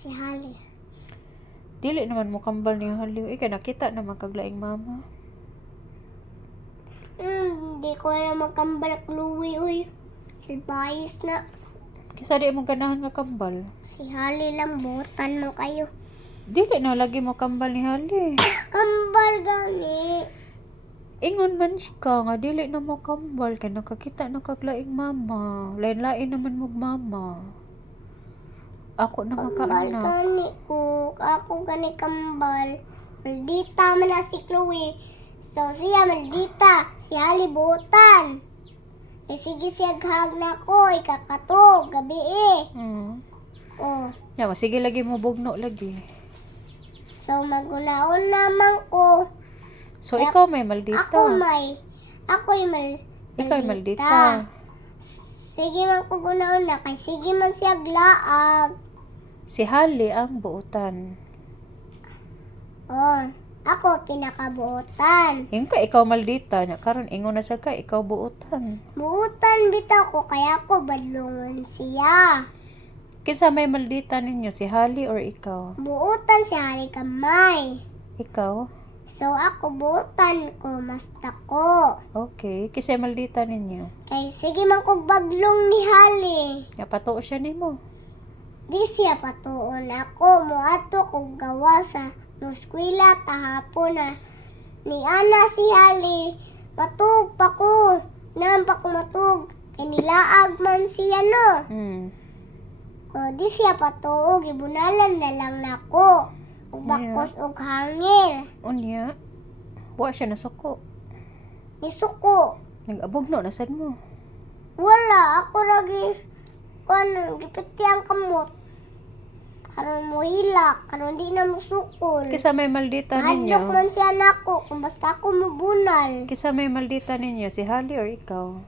Si Hali. Dili naman mo kambal ni Haliw. Ika nakita naman kaglaing mama. Hindi ko na magkambal Chloe, uy. Si Bayis na. Kisa di mo ganahan nga kambal. Si Hali lang, butan mo kayo. Dili na lagi mo kambal ni Hali. Kambal gani. Ingon man ka nga dili na mo kambal kay nakakita na kaglaing mama. Lain-lain naman mo mama. Ako na Kambal makaanak. gani ko. Ako gani kambal. Maldita man na si Chloe. So siya maldita. Si Hali butan. Eh sige siyaghag na ko. Ikakatog. Gabi eh. Oh. Yawa, sige lagi mo bugno lagi. So magunaon naman ko. So ikaw may maldita. Ako'y Ikaw ay maldita. Sige man ko gunaon na. Kay sige man siya glaag. Si Hali ang buutan. Oh. Ako pinakabuutan. Yung ka ikaw maldita nya karon ingon na sa ka ikaw buutan. Buutan bitaw ko kaya ko badlungon siya. Kinsa may maldita ninyo si Hali or ikaw? Buutan si Hari Kamay. Ikaw? So ako buutan ko masta ko. Okay, kinsa maldita ninyo? Kay sige man ko baglong ni Hali. Napatuo siya nimo. Di siya patuon ako. Muato ko gawa sa eskwela tahapon na. Ni Ana si Hali. Matug pa ko. Nampak ko matug. Kay nilaag man siya no. O, di siya patuog, ibunalan na lang nako. Ug bakos ug hangin. Unya? Wa siya nasuko. Nisuko. Nag-abugno na sad mo. Wala, ako lagi gipiti ang kamot. Karon mo hilak, karon di na mo sukol. Kisa may maldita Hadlok ninyo? man siya nako, kung basta ako mabunal. Kisa may maldita ninyo si Hali or ikaw?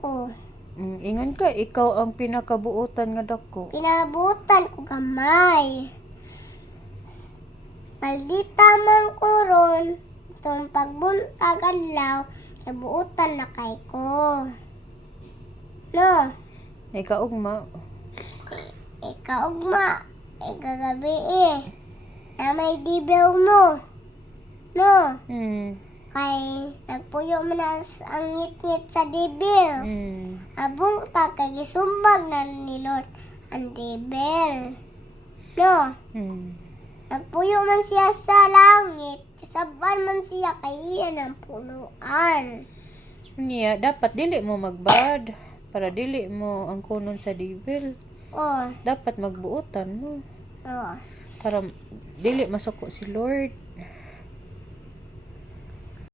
Ko, Ingon ka, ikaw ang pinakabuutan nga dako. pinabutan ko gamay. Maldita man ko ron. Itong pagbuntag adlaw, nabuutan na kay ko. No, Ikaugma. ikaw ugma, ikagabi eh. Na may dibil mo. No, kay nagpuyo man ang ngit-ngit sa dibil. Abong ta kay gisumbag na ni Lord ang dibil. No, nagpuyo man siya sa langit. Kasaban man siya kay iyan ang punuan. Niya, dapat dili mo magbad para dili mo ang kunon sa dibil. Oh, Dapat magbuutan mo oh. para dili masuko si Lord.